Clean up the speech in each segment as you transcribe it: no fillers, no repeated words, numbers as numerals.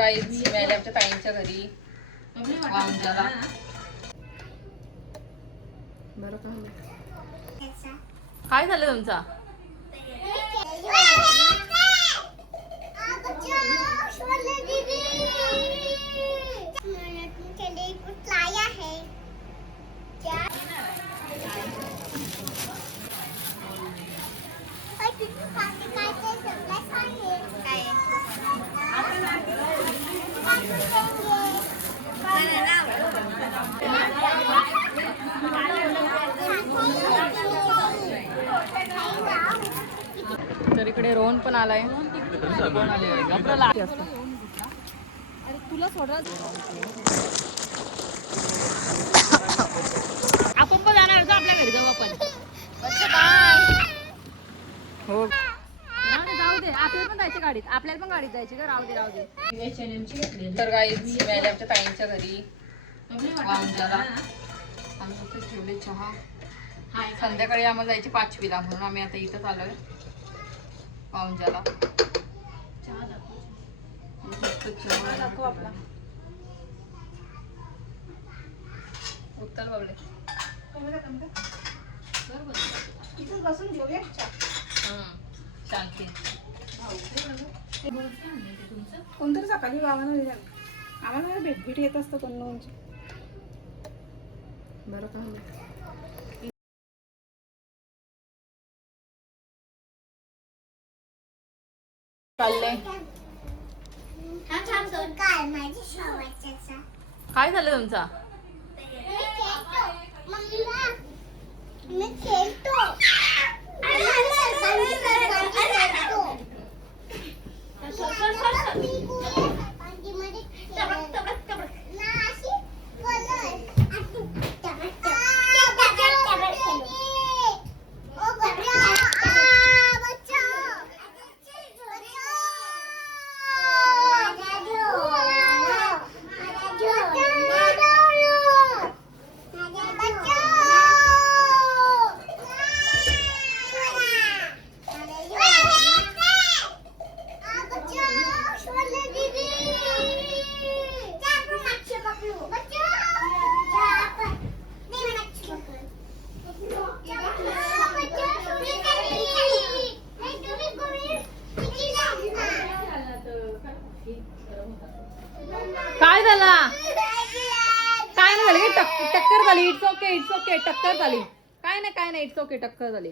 आमच्या ताईंच्या घरी वांग्याला बरं काय झालं तुमचा तर इकडे रोहन पण आलाय तुला सोडा आपण पण जाणार होतो आपल्या घरी जाऊ आपण हो जाऊ दे आपल्याला पण जायचं गाडीत आपल्याला पण गाडीत जायची का राहू दे तर गाईज आमच्या ताईंच्या घरी वांग्याला आम्ही ठेवले चहा संध्याकाळी आम्हाला जायची 5वीला म्हणून आम्ही आता इथंच आलोय पाहुणचाला चहा दाखव आपला उत्तर बाबडे इथून बसून घेऊया शांती कोणतरी सकाळी गावाला आम्हाला भेट येत असतं कोण बरं का काय झालं तुमचा काय झाला काय नाही झालं टक्कर झाली इट्स ओके टक्कर झाली काय नाही इट्स ओके टक्कर झाली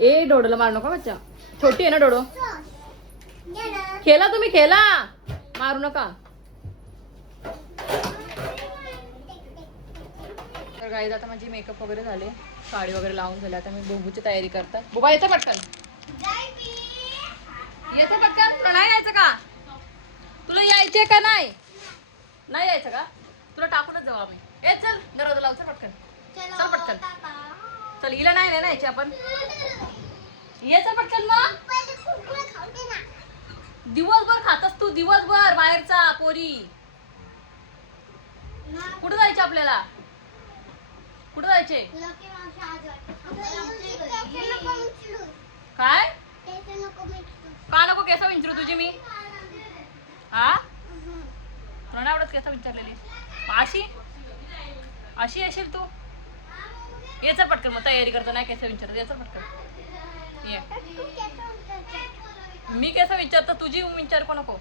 ए डोडोला मारू नका बच्चा छोटी आहे ना डोडो खेळा तुम्ही खेळा मारू नका तर गाईज आता माझी मेकअप वगैरे झाले साडी वगैरे लावून झाली आता मी बुबूची तयारी करतात बुबा येतं पटकन येतं पटकन तुला नाही यायचं का तुला यायचे का नाही यायचं का तुला टाकूनच जाऊ आम्ही ए चल दरवाजा लावचं पटकन चल पटकन चल हिला नाही ना यायची आपण यायचं पटकन मग दिवसभर खातस तू दिवसभर बाहेरचा पोरी कुठं जायचं आपल्याला कुठं जायचे काय का नको केस विचारू तुझी मी हा तुला नाही आवडत केस विचारलेली अशी येशील तू याचा पटकन मग तयारी करतो नाही केस विचारत याचा पटकन ये मी केस विचारतो तुझी विचार को नको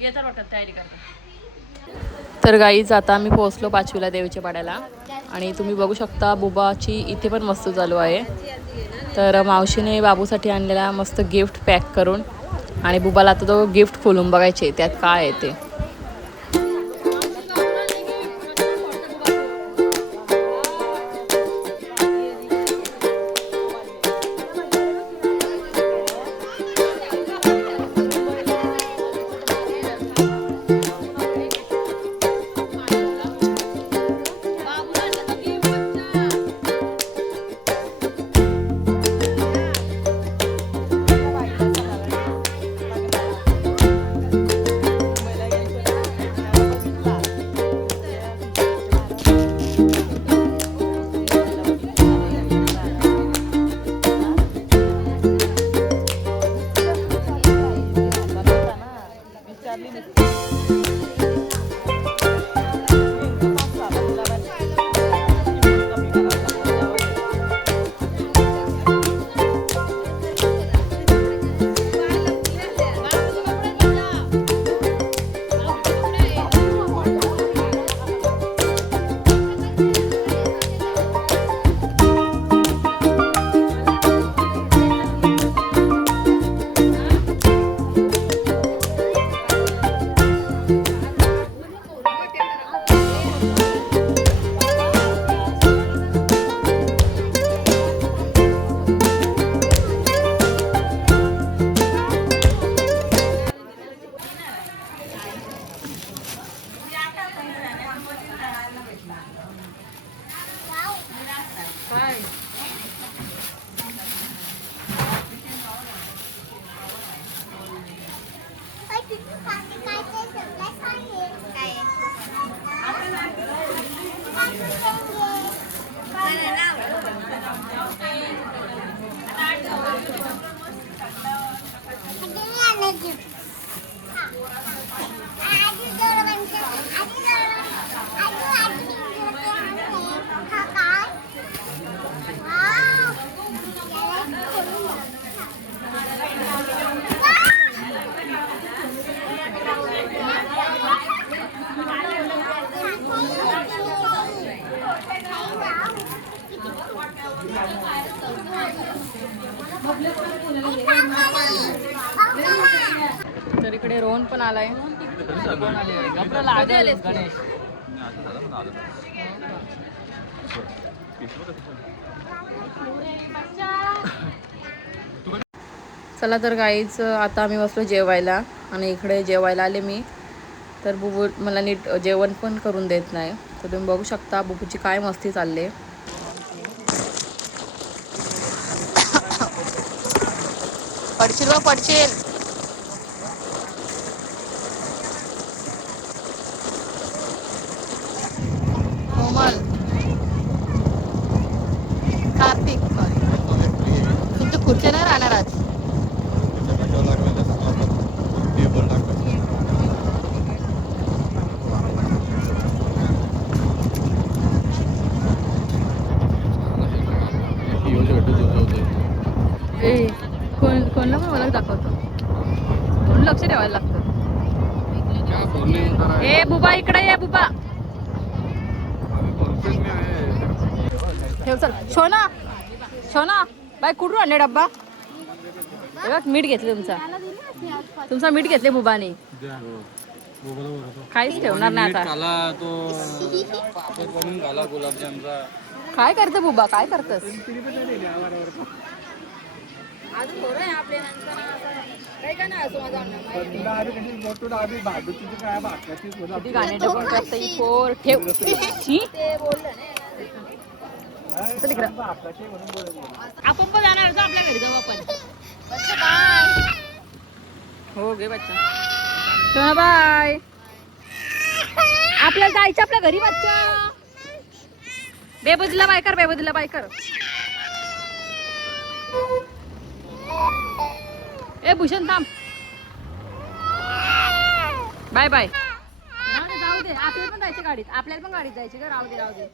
याचा पटकन तयारी करतो तर गाईज आता आम्ही पोहोचलो 5वीला देवीच्या पाड्याला आणि तुम्ही बघू शकता बुबाची इथे पण मस्त चालू आहे तर मावशीने बाबूसाठी आणलेला मस्त गिफ्ट पॅक करून आणि बुबाला आता तो गिफ्ट खोलून बघायचे त्यात काय आहे ते तर इकडे रोहन पण आलाय. गणेश चला तर गाईच आता आम्ही बसलो जेवायला आणि इकडे जेवायला आले मी. तर बुबू मला नीट जेवण पण करून देत नाही. तर तुम्ही बघू शकता बुबूची काय मस्ती चालली. पडशील व पडशील. कोमल कार्तिक तुमच्या खुर्च्या नाही राहणार आज. कोणला पण मला दाखवतो म्हणून लक्ष ठेवायला लागतं. ए बुबा इकडे ये बुबा. ठेव चल. शोना शोना बाय कुठून आणले डब्बा. बघ मीठ घेतले तुमचा मीठ घेतले बुबाने. काहीच ठेवणार नाही आता. काय करतं बुबा काय करतस. गाणे डबल करता फोर ठेव. आपण पण जाणार आपल्या घरी जाऊ आपण. हो गे बच्चा चला बाय. आपल्याला जायचं आपल्या घरी बच्चा. बेबुदीला बाय कर बेबुदीला बाय कर. ए भूषण थांब. Bye bye. जाऊ दे आपल्याला पण जायचं गाडीत. आपल्याला पण गाडीत जायची का. राहू दे राहू दे.